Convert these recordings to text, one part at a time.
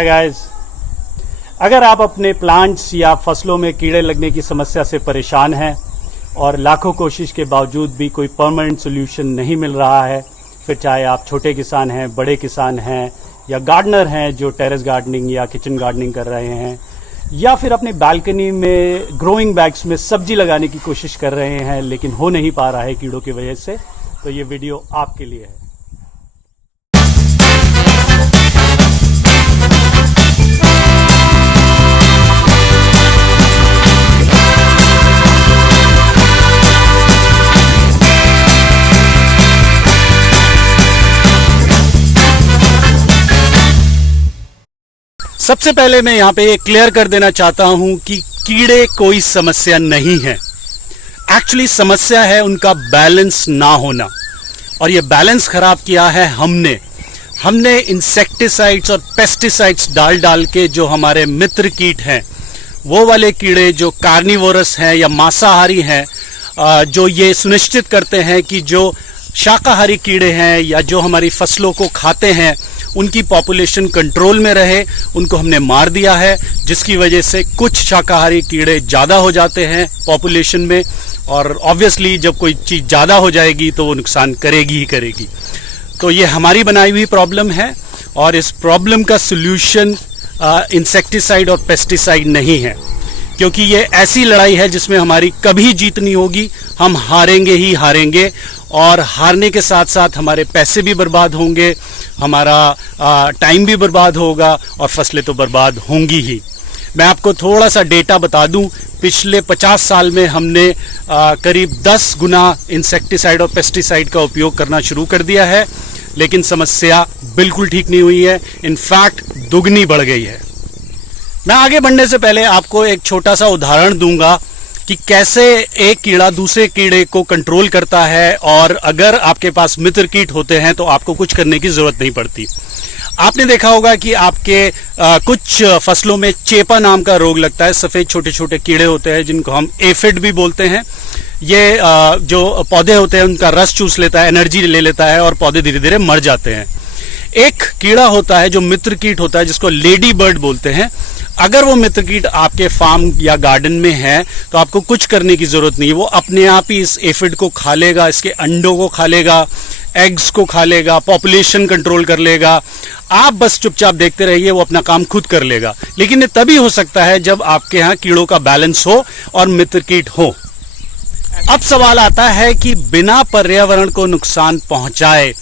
Hi guys, अगर आप अपने प्लांट्स या फसलों में कीड़े लगने की समस्या से परेशान हैं और लाखों कोशिश के बावजूद भी कोई परमानेंट सोल्यूशन नहीं मिल रहा है, फिर चाहे आप छोटे किसान हैं, बड़े किसान हैं या गार्डनर हैं जो टेरेस गार्डनिंग या किचन गार्डनिंग कर रहे हैं, या फिर अपनी बालकनी में ग्रोइंग बैग्स में सब्जी लगाने की कोशिश कर रहे हैं लेकिन हो नहीं पा रहा है कीड़ों की वजह से, तो ये वीडियो आपके लिए है। सबसे पहले मैं यहाँ पे ये क्लियर कर देना चाहता हूं कि कीड़े कोई समस्या नहीं है। एक्चुअली समस्या है उनका बैलेंस ना होना, और ये बैलेंस खराब किया है हमने इंसेक्टिसाइड्स और पेस्टिसाइड्स डाल के जो हमारे मित्र कीट हैं, वो वाले कीड़े जो कार्निवोरस हैं या मांसाहारी हैं, जो ये सुनिश्चित करते हैं कि जो शाकाहारी कीड़े हैं या जो हमारी फसलों को खाते हैं उनकी पॉपुलेशन कंट्रोल में रहे, उनको हमने मार दिया है, जिसकी वजह से कुछ शाकाहारी कीड़े ज़्यादा हो जाते हैं पॉपुलेशन में, और ऑब्वियसली जब कोई चीज़ ज़्यादा हो जाएगी तो वो नुकसान करेगी ही करेगी। तो ये हमारी बनाई हुई प्रॉब्लम है, और इस प्रॉब्लम का सोल्यूशन इंसेक्टिसाइड और पेस्टिसाइड नहीं है, क्योंकि ये ऐसी लड़ाई है जिसमें हमारी कभी जीत नहीं होगी। हम हारेंगे ही हारेंगे, और हारने के साथ साथ हमारे पैसे भी बर्बाद होंगे, हमारा टाइम भी बर्बाद होगा, और फसलें तो बर्बाद होंगी ही। मैं आपको थोड़ा सा डेटा बता दूं, पिछले 50 साल में हमने करीब 10 गुना इंसेक्टिसाइड और पेस्टिसाइड का उपयोग करना शुरू कर दिया है, लेकिन समस्या बिल्कुल ठीक नहीं हुई है, इनफैक्ट दुगनी बढ़ गई है। मैं आगे बढ़ने से पहले आपको एक छोटा सा उदाहरण दूंगा कि कैसे एक कीड़ा दूसरे कीड़े को कंट्रोल करता है, और अगर आपके पास मित्र कीट होते हैं तो आपको कुछ करने की जरूरत नहीं पड़ती। आपने देखा होगा कि आपके कुछ फसलों में चेपा नाम का रोग लगता है। सफेद छोटे छोटे कीड़े होते हैं जिनको हम एफिड भी बोलते हैं। ये जो पौधे होते हैं उनका रस चूस लेता है, एनर्जी ले लेता है, और पौधे धीरे धीरे मर जाते हैं। एक कीड़ा होता है जो मित्र कीट होता है, जिसको लेडी बर्ड बोलते हैं। अगर वो मित्र कीट आपके फार्म या गार्डन में है तो आपको कुछ करने की जरूरत नहीं है, वो अपने आप ही इस एफिड को खा लेगा, इसके अंडों को खा लेगा, एग्स को खा लेगा, पॉपुलेशन कंट्रोल कर लेगा। आप बस चुपचाप देखते रहिए, वो अपना काम खुद कर लेगा। लेकिन ये तभी हो सकता है जब आपके यहाँ कीड़ों का बैलेंस हो और मित्र कीट हो। अब सवाल आता है कि बिना पर्यावरण को नुकसान पहुंचाए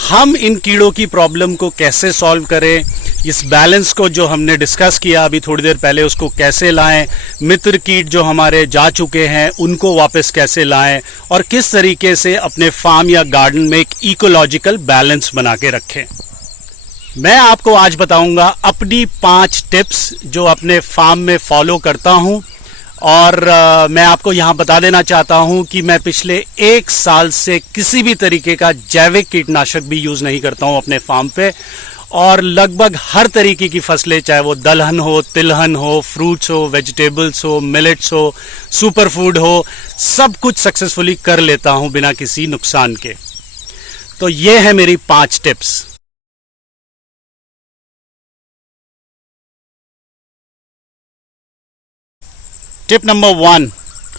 हम इन कीड़ों की प्रॉब्लम को कैसे सॉल्व करें। इस बैलेंस को जो हमने डिस्कस किया अभी थोड़ी देर पहले, उसको कैसे लाएं, मित्र कीट जो हमारे जा चुके हैं उनको वापस कैसे लाएं, और किस तरीके से अपने फार्म या गार्डन में एक इकोलॉजिकल बैलेंस बना के रखें। मैं आपको आज बताऊंगा अपनी 5 टिप्स जो अपने फार्म में फॉलो करता हूं, और मैं आपको यहाँ बता देना चाहता हूँ कि मैं पिछले 1 साल से किसी भी तरीके का जैविक कीटनाशक भी यूज़ नहीं करता हूँ अपने फार्म पे, और लगभग हर तरीके की फसलें, चाहे वो दलहन हो, तिलहन हो, फ्रूट्स हो, वेजिटेबल्स हो, मिलेट्स हो, सुपर फूड हो, सब कुछ सक्सेसफुली कर लेता हूँ बिना किसी नुकसान के। तो ये है मेरी 5 टिप्स। टिप नंबर 1,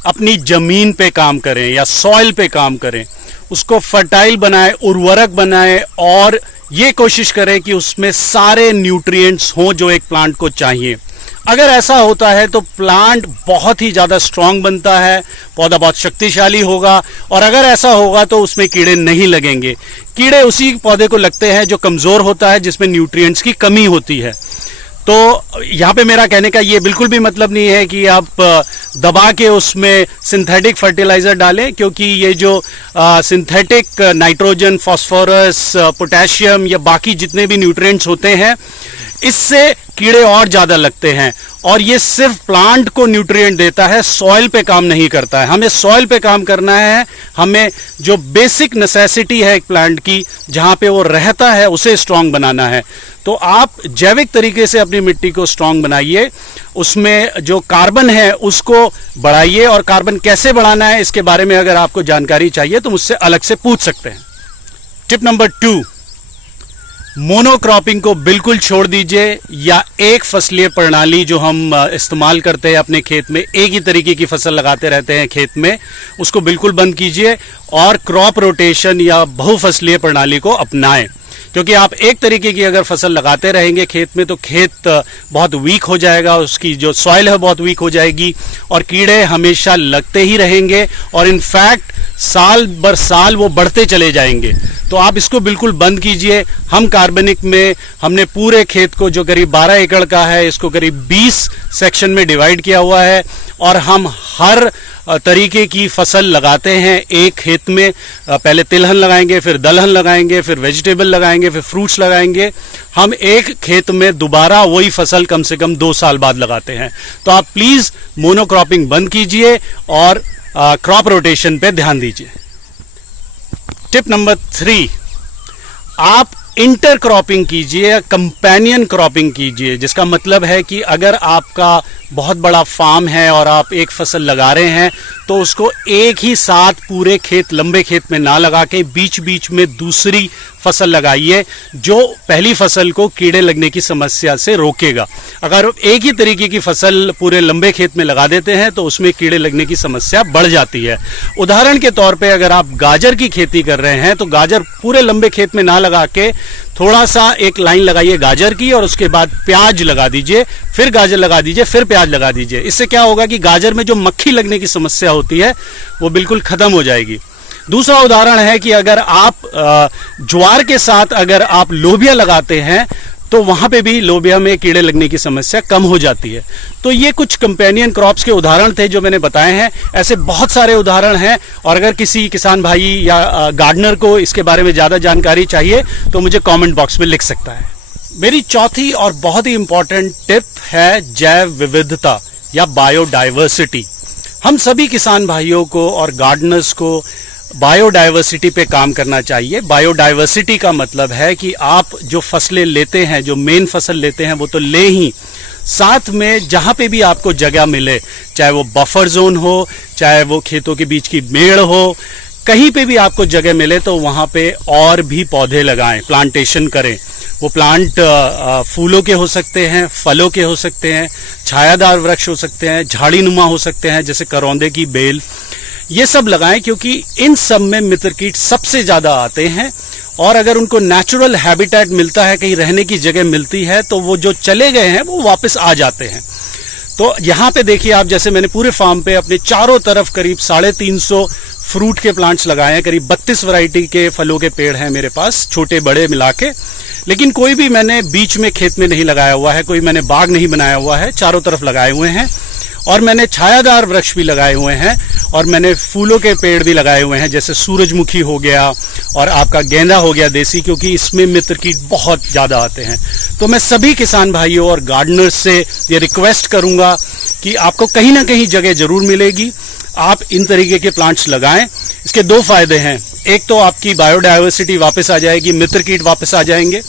अपनी जमीन पे काम करें या सॉइल पे काम करें, उसको फर्टाइल बनाएं, उर्वरक बनाएं, और ये कोशिश करें कि उसमें सारे न्यूट्रिएंट्स हों जो एक प्लांट को चाहिए। अगर ऐसा होता है तो प्लांट बहुत ही ज़्यादा स्ट्रांग बनता है, पौधा बहुत शक्तिशाली होगा, और अगर ऐसा होगा तो उसमें कीड़े नहीं लगेंगे। कीड़े उसी पौधे को लगते हैं जो कमज़ोर होता है, जिसमें न्यूट्रिएंट्स की कमी होती है। तो यहाँ पे मेरा कहने का ये बिल्कुल भी मतलब नहीं है कि आप दबा के उसमें सिंथेटिक फर्टिलाइजर डालें, क्योंकि ये जो सिंथेटिक नाइट्रोजन, फास्फोरस, पोटेशियम या बाकी जितने भी न्यूट्रिएंट्स होते हैं, इससे कीड़े और ज़्यादा लगते हैं, और ये सिर्फ प्लांट को न्यूट्रिएंट देता है, सॉइल पे काम नहीं करता है। हमें सॉइल पे काम करना है, हमें जो बेसिक नेसेसिटी है एक प्लांट की, जहाँ पे वो रहता है, उसे स्ट्रांग बनाना है। तो आप जैविक तरीके से अपनी मिट्टी को स्ट्रांग बनाइए, उसमें जो कार्बन है उसको बढ़ाइए, और कार्बन कैसे बढ़ाना है इसके बारे में अगर आपको जानकारी चाहिए तो मुझसे अलग से पूछ सकते हैं। टिप नंबर 2, मोनोक्रॉपिंग को बिल्कुल छोड़ दीजिए, या एक फसलीय प्रणाली जो हम इस्तेमाल करते हैं अपने खेत में, एक ही तरीके की फसल लगाते रहते हैं खेत में, उसको बिल्कुल बंद कीजिए और क्रॉप रोटेशन या बहुफसलीय प्रणाली को अपनाएं। क्योंकि आप एक तरीके की अगर फसल लगाते रहेंगे खेत में तो खेत बहुत वीक हो जाएगा, उसकी जो सॉइल है बहुत वीक हो जाएगी और कीड़े हमेशा लगते ही रहेंगे और इनफैक्ट साल बर साल वो बढ़ते चले जाएंगे। तो आप इसको बिल्कुल बंद कीजिए। हम कार्बनिक में हमने पूरे खेत को जो करीब 12 एकड़ का है इसको करीब 20 सेक्शन में डिवाइड किया हुआ है और हम हर तरीके की फसल लगाते हैं एक खेत में। पहले तिलहन लगाएंगे, फिर दलहन लगाएंगे, फिर वेजिटेबल लगाएंगे, फिर फ्रूट्स लगाएंगे। हम एक खेत में दोबारा वही फसल कम से कम 2 साल बाद लगाते हैं। तो आप प्लीज मोनोक्रॉपिंग बंद कीजिए और क्रॉप रोटेशन पे ध्यान दीजिए। टिप नंबर 3, आप इंटर क्रॉपिंग कीजिए, कंपेनियन क्रॉपिंग कीजिए, जिसका मतलब है कि अगर आपका बहुत बड़ा फार्म है और आप एक फसल लगा रहे हैं तो उसको एक ही साथ पूरे खेत, लंबे खेत में ना लगा के बीच बीच में दूसरी फसल लगाइए जो पहली फसल को कीड़े लगने की समस्या से रोकेगा। अगर एक ही तरीके की फसल पूरे लंबे खेत में लगा देते हैं तो उसमें कीड़े लगने की समस्या बढ़ जाती है। उदाहरण के तौर पे अगर आप गाजर की खेती कर रहे हैं तो गाजर पूरे लंबे खेत में ना लगा के थोड़ा सा एक लाइन लगाइए गाजर की और उसके बाद प्याज लगा दीजिए, फिर गाजर लगा दीजिए, फिर प्याज लगा दीजिए। इससे क्या होगा कि गाजर में जो मक्खी लगने की समस्या होती है वो बिल्कुल खत्म हो जाएगी। दूसरा उदाहरण है कि अगर आप ज्वार के साथ अगर आप लोबिया लगाते हैं तो वहां पे भी लोबिया में कीड़े लगने की समस्या कम हो जाती है। तो ये कुछ कंपेनियन क्रॉप्स के उदाहरण थे जो मैंने बताए हैं। ऐसे बहुत सारे उदाहरण हैं और अगर किसी किसान भाई या गार्डनर को इसके बारे में ज़्यादा जानकारी चाहिए तो मुझे कमेंट बॉक्स में लिख सकता है। मेरी चौथी और बहुत ही इंपॉर्टेंट टिप है जैव विविधता या बायोडाइवर्सिटी। हम सभी किसान भाइयों को और गार्डनर्स को बायोडाइवर्सिटी पे काम करना चाहिए। बायोडाइवर्सिटी का मतलब है कि आप जो फसलें लेते हैं, जो मेन फसल लेते हैं वो तो ले ही, साथ में जहाँ पे भी आपको जगह मिले, चाहे वो बफर जोन हो, चाहे वो खेतों के बीच की मेड़ हो, कहीं पे भी आपको जगह मिले तो वहाँ पे और भी पौधे लगाएं, प्लांटेशन करें। वो प्लांट फूलों के हो सकते हैं, फलों के हो सकते हैं, छायादार वृक्ष हो सकते हैं, झाड़ीनुमा हो सकते हैं जैसे करौंदे की बेल, ये सब लगाएं क्योंकि इन सब में मित्र कीट सबसे ज़्यादा आते हैं और अगर उनको नेचुरल हैबिटेट मिलता है, कहीं रहने की जगह मिलती है तो वो जो चले गए हैं वो वापस आ जाते हैं। तो यहाँ पे देखिए आप, जैसे मैंने पूरे फार्म पे अपने चारों तरफ करीब 350 फ्रूट के प्लांट्स लगाए हैं, करीब 32 वैरायटी के फलों के पेड़ हैं मेरे पास, छोटे बड़े मिला के। लेकिन कोई भी मैंने बीच में खेत में नहीं लगाया हुआ है, कोई मैंने बाग नहीं बनाया हुआ है, चारों तरफ लगाए हुए हैं। और मैंने छायादार वृक्ष भी लगाए हुए हैं और मैंने फूलों के पेड़ भी लगाए हुए हैं, जैसे सूरजमुखी हो गया और आपका गेंदा हो गया देसी, क्योंकि इसमें मित्र कीट बहुत ज़्यादा आते हैं। तो मैं सभी किसान भाइयों और गार्डनर्स से ये रिक्वेस्ट करूंगा कि आपको कहीं ना कहीं जगह जरूर मिलेगी, आप इन तरीके के प्लांट्स लगाएं। इसके 2 फायदे हैं, एक तो आपकी बायोडाइवर्सिटी वापस आ जाएगी, मित्र कीट वापस आ जाएंगे।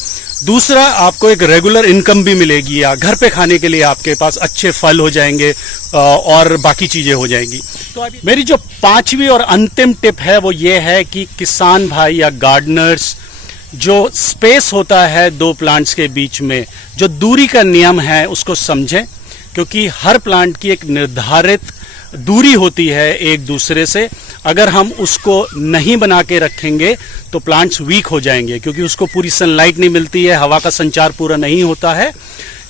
दूसरा, आपको एक रेगुलर इनकम भी मिलेगी या घर पे खाने के लिए आपके पास अच्छे फल हो जाएंगे और बाकी चीज़ें हो जाएंगी। तो मेरी जो 5वीं और अंतिम टिप है वो ये है कि किसान भाई या गार्डनर्स, जो स्पेस होता है 2 प्लांट्स के बीच में, जो दूरी का नियम है उसको समझें, क्योंकि हर प्लांट की एक निर्धारित दूरी होती है एक दूसरे से। अगर हम उसको नहीं बना के रखेंगे तो प्लांट्स वीक हो जाएंगे, क्योंकि उसको पूरी सनलाइट नहीं मिलती है, हवा का संचार पूरा नहीं होता है,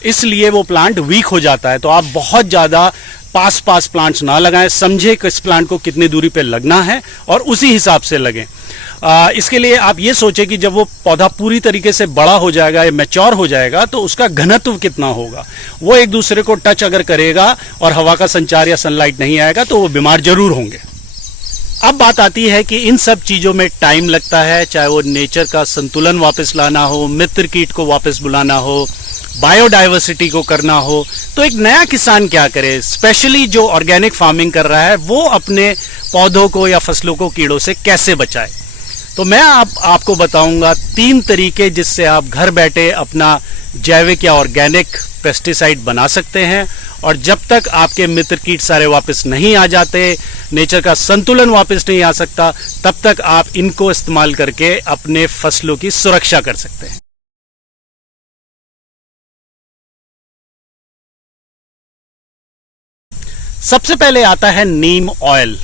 इसलिए वो प्लांट वीक हो जाता है। तो आप बहुत ज़्यादा पास प्लांट्स ना लगाएं, समझे कि इस प्लांट को कितनी दूरी पे लगना है और उसी हिसाब से लगें। इसके लिए आप ये सोचें कि जब वो पौधा पूरी तरीके से बड़ा हो जाएगा या मैच्योर हो जाएगा तो उसका घनत्व कितना होगा। वो एक दूसरे को टच अगर करेगा और हवा का संचार या सनलाइट नहीं आएगा तो वो बीमार जरूर होंगे। अब बात आती है कि इन सब चीज़ों में टाइम लगता है, चाहे वो नेचर का संतुलन वापस लाना हो, मित्र कीट को वापस बुलाना हो, बायोडाइवर्सिटी को करना हो। तो एक नया किसान क्या करे, स्पेशली जो ऑर्गेनिक फार्मिंग कर रहा है, वो अपने पौधों को या फसलों को कीड़ों से कैसे बचाए। तो मैं आपको बताऊंगा 3 तरीके जिससे आप घर बैठे अपना जैविक या ऑर्गेनिक पेस्टिसाइड बना सकते हैं। और जब तक आपके मित्र कीट सारे वापस नहीं आ जाते, नेचर का संतुलन वापस नहीं आ सकता, तब तक आप इनको इस्तेमाल करके अपने फसलों की सुरक्षा कर सकते हैं। सबसे पहले आता है नीम ऑयल।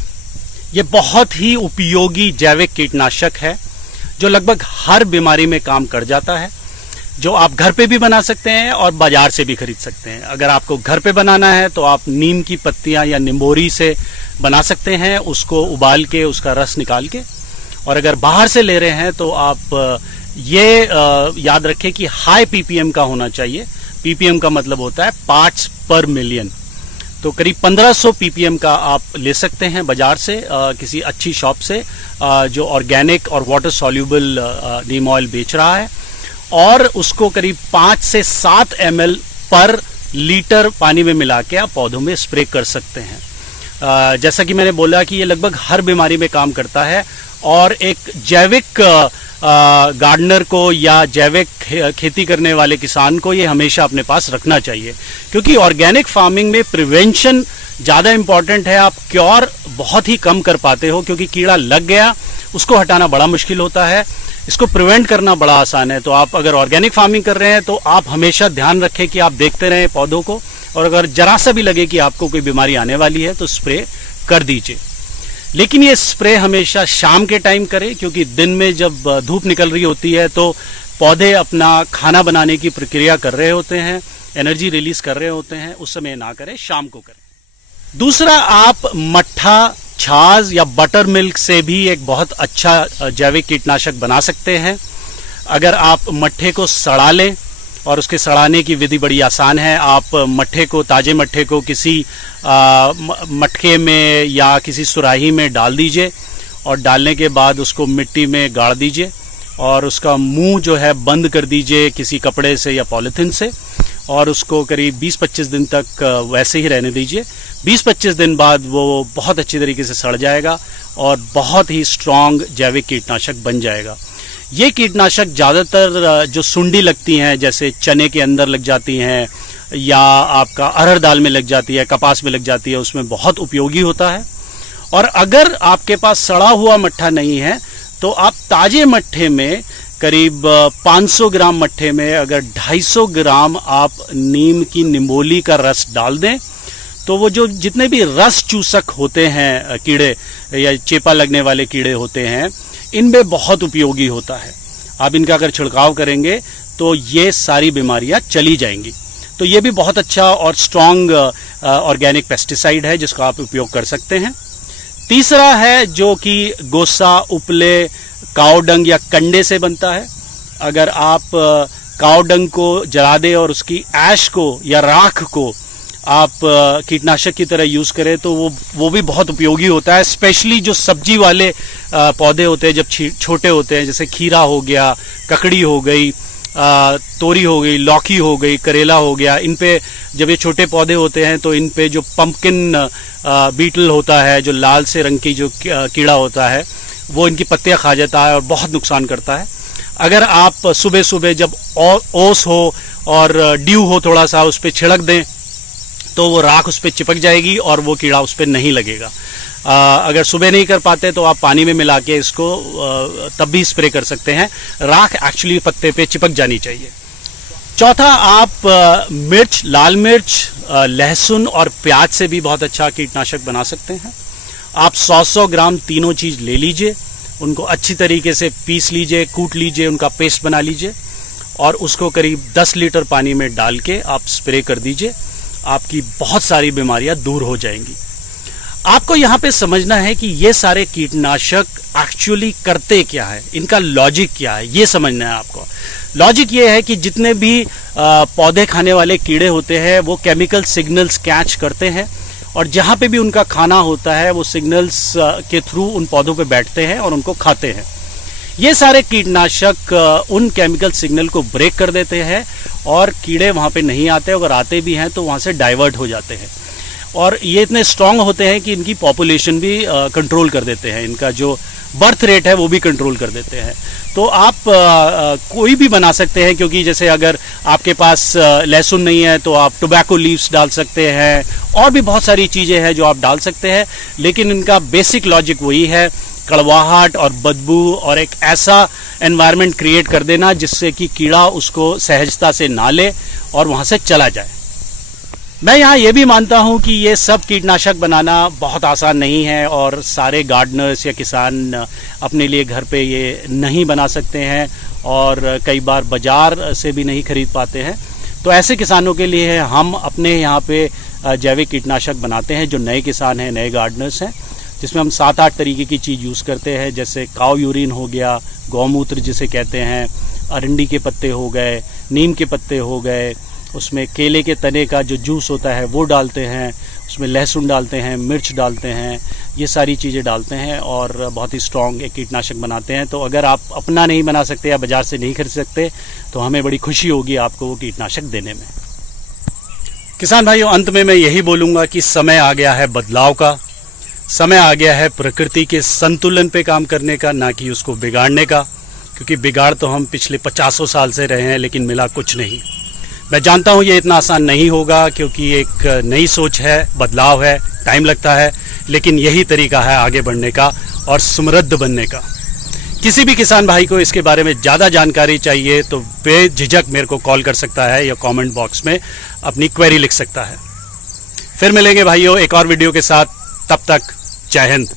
ये बहुत ही उपयोगी जैविक कीटनाशक है जो लगभग हर बीमारी में काम कर जाता है, जो आप घर पे भी बना सकते हैं और बाजार से भी खरीद सकते हैं। अगर आपको घर पे बनाना है तो आप नीम की पत्तियां या निम्बोरी से बना सकते हैं, उसको उबाल के उसका रस निकाल के। और अगर बाहर से ले रहे हैं तो आप ये याद रखें कि हाई पीपीएम का होना चाहिए। पीपीएम का मतलब होता है पार्ट्स पर मिलियन। तो करीब 1500 पीपीएम का आप ले सकते हैं बाजार से, किसी अच्छी शॉप से जो ऑर्गेनिक और वाटर सॉल्यूबल नीम ऑयल बेच रहा है, और उसको करीब 5 से 7 ml पर लीटर पानी में मिला के आप पौधों में स्प्रे कर सकते हैं। जैसा कि मैंने बोला कि ये लगभग हर बीमारी में काम करता है, और एक जैविक गार्डनर को या जैविक खेती करने वाले किसान को ये हमेशा अपने पास रखना चाहिए, क्योंकि ऑर्गेनिक फार्मिंग में प्रिवेंशन ज़्यादा इंपॉर्टेंट है। आप क्योर बहुत ही कम कर पाते हो, क्योंकि कीड़ा लग गया उसको हटाना बड़ा मुश्किल होता है, इसको प्रिवेंट करना बड़ा आसान है। तो आप अगर ऑर्गेनिक फार्मिंग कर रहे हैं तो आप हमेशा ध्यान रखें कि आप देखते रहें पौधों को, और अगर जरा सा भी लगे कि आपको कोई बीमारी आने वाली है तो स्प्रे कर दीजिए। लेकिन ये स्प्रे हमेशा शाम के टाइम करें, क्योंकि दिन में जब धूप निकल रही होती है तो पौधे अपना खाना बनाने की प्रक्रिया कर रहे होते हैं, एनर्जी रिलीज कर रहे होते हैं, उस समय ना करें, शाम को करें। दूसरा, आप मट्ठा, छाछ या बटर मिल्क से भी एक बहुत अच्छा जैविक कीटनाशक बना सकते हैं। अगर आप मट्ठे को सड़ा लें, और उसके सड़ाने की विधि बड़ी आसान है। आप मट्ठे को, ताजे मट्ठे को किसी मटके में या किसी सुराही में डाल दीजिए, और डालने के बाद उसको मिट्टी में गाड़ दीजिए, और उसका मुंह जो है बंद कर दीजिए किसी कपड़े से या पॉलीथिन से, और उसको करीब 20-25 दिन तक वैसे ही रहने दीजिए। 20-25 दिन बाद वो बहुत अच्छी तरीके से सड़ जाएगा और बहुत ही स्ट्रॉन्ग जैविक कीटनाशक बन जाएगा। ये कीटनाशक ज़्यादातर जो सुंडी लगती हैं, जैसे चने के अंदर लग जाती हैं, या आपका अरहर दाल में लग जाती है, कपास में लग जाती है, उसमें बहुत उपयोगी होता है। और अगर आपके पास सड़ा हुआ मट्ठा नहीं है तो आप ताजे मट्ठे में करीब 500 ग्राम मट्ठे में अगर 250 ग्राम आप नीम की निम्बोली का रस डाल दें, तो वो जो जितने भी रस चूसक होते हैं कीड़े या चेपा लगने वाले कीड़े होते हैं, इनमें बहुत उपयोगी होता है। आप इनका अगर छिड़काव करेंगे तो ये सारी बीमारियां चली जाएंगी। तो ये भी बहुत अच्छा और स्ट्रॉन्ग ऑर्गेनिक पेस्टिसाइड है जिसका आप उपयोग कर सकते हैं। तीसरा है जो कि गोसा, उपले, काऊ डंग या कंडे से बनता है। अगर आप काऊ डंग को जला दें और उसकी ऐश को या राख को आप कीटनाशक की तरह यूज़ करें तो वो भी बहुत उपयोगी होता है। स्पेशली जो सब्जी वाले पौधे होते हैं जब छोटे होते हैं, जैसे खीरा हो गया, ककड़ी हो गई, तोरी हो गई, लौकी हो गई, करेला हो गया, इन पे जब ये छोटे पौधे होते हैं तो इन पे जो पंपकिन बीटल होता है, जो लाल से रंग की जो कीड़ा होता है, वो इनकी पत्तियां खा जाता है और बहुत नुकसान करता है। अगर आप सुबह सुबह जब ओस हो और ड्यू हो थोड़ा सा, उस पर छिड़क दें तो वो राख उस पर चिपक जाएगी और वो कीड़ा उस पर नहीं लगेगा। अगर सुबह नहीं कर पाते तो आप पानी में मिला के इसको तब भी स्प्रे कर सकते हैं। राख एक्चुअली पत्ते पे चिपक जानी चाहिए। चौथा, आप मिर्च, लाल मिर्च, लहसुन और प्याज से भी बहुत अच्छा कीटनाशक बना सकते हैं। आप 100-100 ग्राम तीनों चीज़ ले लीजिए, उनको अच्छी तरीके से पीस लीजिए, कूट लीजिए, उनका पेस्ट बना लीजिए और उसको करीब 10 लीटर पानी में डाल के आप स्प्रे कर दीजिए। आपकी बहुत सारी बीमारियां दूर हो जाएंगी। आपको यहाँ पे समझना है कि ये सारे कीटनाशक एक्चुअली करते क्या है, इनका लॉजिक क्या है, ये समझना है आपको। लॉजिक ये है कि जितने भी पौधे खाने वाले कीड़े होते हैं वो केमिकल सिग्नल्स कैच करते हैं और जहाँ पे भी उनका खाना होता है वो सिग्नल्स के थ्रू उन पौधों पे बैठते हैं और उनको खाते हैं। ये सारे कीटनाशक उन केमिकल सिग्नल को ब्रेक कर देते हैं और कीड़े वहाँ पे नहीं आते, अगर आते भी हैं तो वहाँ से डाइवर्ट हो जाते हैं। और ये इतने स्ट्रांग होते हैं कि इनकी पॉपुलेशन भी कंट्रोल कर देते हैं, इनका जो बर्थ रेट है वो भी कंट्रोल कर देते हैं। तो आप कोई भी बना सकते हैं, क्योंकि जैसे अगर आपके पास लहसुन नहीं है तो आप टोबैको लीव्स डाल सकते हैं, और भी बहुत सारी चीज़ें हैं जो आप डाल सकते हैं, लेकिन इनका बेसिक लॉजिक वही है, कड़वाहट और बदबू और एक ऐसा एनवायरनमेंट क्रिएट कर देना जिससे कि कीड़ा उसको सहजता से ना ले और वहाँ से चला जाए। मैं यहाँ ये भी मानता हूँ कि ये सब कीटनाशक बनाना बहुत आसान नहीं है और सारे गार्डनर्स या किसान अपने लिए घर पे ये नहीं बना सकते हैं और कई बार बाज़ार से भी नहीं खरीद पाते हैं। तो ऐसे किसानों के लिए हम अपने यहाँ पे जैविक कीटनाशक बनाते हैं, जो नए किसान हैं, नए गार्डनर्स हैं, जिसमें हम 7-8 तरीके की चीज़ यूज़ करते हैं, जैसे काऊ यूरिन हो गया, गौमूत्र जिसे कहते हैं, अरंडी के पत्ते हो गए, नीम के पत्ते हो गए, उसमें केले के तने का जो जूस होता है वो डालते हैं, उसमें लहसुन डालते हैं, मिर्च डालते हैं, ये सारी चीज़ें डालते हैं और बहुत ही स्ट्रॉन्ग एक कीटनाशक बनाते हैं। तो अगर आप अपना नहीं बना सकते या बाज़ार से नहीं खरीद सकते तो हमें बड़ी खुशी होगी आपको वो कीटनाशक देने में। किसान भाइयों, अंत में मैं यही बोलूँगा कि समय आ गया है बदलाव का, समय आ गया है प्रकृति के संतुलन पे काम करने का, ना कि उसको बिगाड़ने का, क्योंकि बिगाड़ तो हम पिछले 50 साल से रहे हैं लेकिन मिला कुछ नहीं। मैं जानता हूँ ये इतना आसान नहीं होगा क्योंकि एक नई सोच है, बदलाव है, टाइम लगता है, लेकिन यही तरीका है आगे बढ़ने का और समृद्ध बनने का। किसी भी किसान भाई को इसके बारे में ज़्यादा जानकारी चाहिए तो बेझिझक मेरे को कॉल कर सकता है या कमेंट बॉक्स में अपनी क्वेरी लिख सकता है। फिर मिलेंगे भाइयों एक और वीडियो के साथ, तब तक जय हिंद।